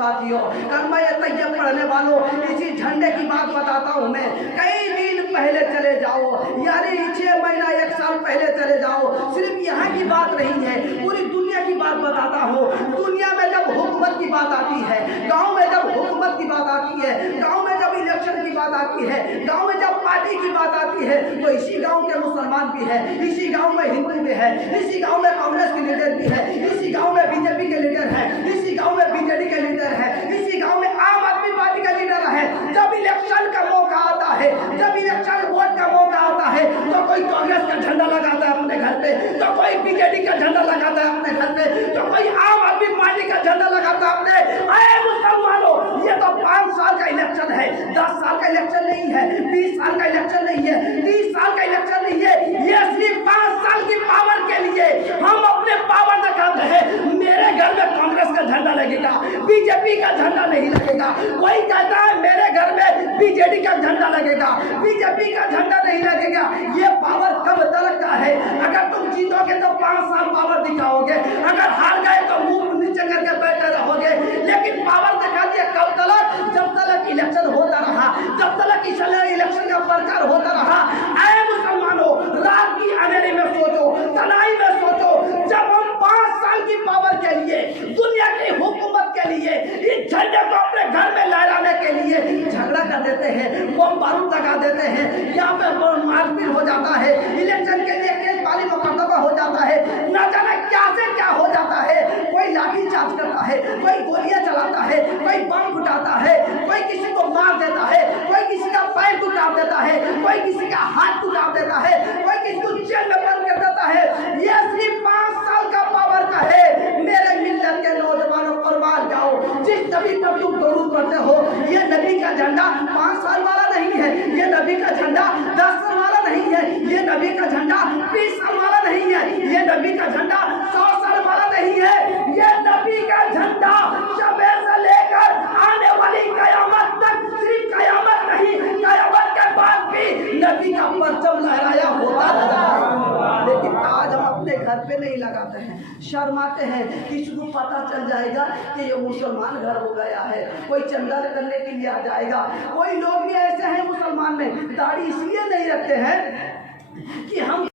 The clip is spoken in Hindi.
साथियों, कलमा तैयब पढ़ने वालों, इसी झंडे की बात बताता हूँ मैं। कई दिन पहले चले जाओ, यानी 6 महीना 1 साल पहले चले जाओ। सिर्फ यहाँ की बात नहीं है, पूरी दुनिया की बात बताता हूँ। दुनिया में जब हुकूमत की बात आती है, गांव में जब हुकूमत की बात आती है, गांव में जब इलेक्शन की बात आती है, गांव में जब पार्टी की बात आती है, तो इसी गांव के मुसलमान भी है, इसी गांव में हिंदू भी है, इसी गांव में कांग्रेस के लीडर भी है, इसी गांव में बीजेपी के लीडर है, इसी गांव में बीजेडी के लीडर है, इसी गांव में आम आदमी पार्टी का लीडर है। जब इलेक्शन का मौका आता है, जब इलेक्शन वोट का मौका आता है, तो कोई कांग्रेस का झंडा लगाता है अपने घर पे, तो कोई बीजेडी का झंडा लगाता है अपने घर पे, तो कोई आम आदमी पार्टी का झंडा लगाता है अपने। अरे मुसलमानों, ये तो 5 साल का इलेक्शन है, 10 साल का इलेक्शन नहीं है, 20 साल का इलेक्शन नहीं है, 30 साल का इलेक्शन नहीं है। ये सिर्फ 5 साल की पावर के लिए हम अपने पावर दिखाते हैं। मेरे घर में कांग्रेस का झंडा लगेगा, बीजेपी का झंडा नहीं लगेगा। कोई कहता है मेरे घर में बीजेडी का झंडा लगेगा, बीजेपी का झंडा नहीं लगेगा। ये पावर कब तक का है? अगर तुम जीतोगे तो 5 साल पावर दिखाओगे, अगर हार गए तो मुंह नीचे करके बैठे रहोगे। लेकिन पावर दिखा दिया कब तक? जब तक इलेक्शन होता रहा, जब तक इलेक्शन का प्रचार होता रहा। ऐ मुसलमानों, रात की अंधेरी में सोचो, तनाई में सोचो, जब हम 5 साल की पावर के लिए, दुनिया की हुकूमत के लिए, इस झंडे को अपने घर में लहराने के लिए झगड़ा कर देते हैं, बम बारूद लगा देते हैं, यहाँ पे मारपीट हो जाता है, इलेक्शन के लिए केस वाली मुकदमा हो जाता है, न जाने क्या से क्या हो जाता है। कोई लाठी चार्ज करता है, कोई गोलियां चलाता है, कोई बम फुटाता है, कोई किसी को मार देता है, कोई किसी का पैर टूटा देता है, कोई किसी का हाथ टूटा देता है, कोई किसी को जेल में बंद कर देता है। ये सिर्फ 5 साल का पावर का है। मेरे मिल्लत के नौजवानों, कुर्बान जाओ। जिस नबी पर तुम दरूद पढ़ते हो, ये नबी का झंडा 5 साल वाला नहीं है, ये नबी का झंडा 10 साल वाला नहीं है, ये नबी का झंडा 20 साल वाला नहीं है, ये नबी का झंडा 100 साल वाला नहीं है। ये नबी का झंडा शबे से लेकर आने वाली कयामत तक, सिर्फ कयामत नहीं, कयामत के बाद भी नबी का परचम लहराया होता है। लेकिन आज हम अपने घर पे नहीं लगाते हैं, शर्माते हैं। किसी को पता चल जाएगा कि ये मुसलमान घर हो गया है, कोई चंदा करने के लिए आ जाएगा। कोई लोग भी ऐसे हैं मुसलमान में, दाढ़ी इसलिए नहीं रखते हैं कि हम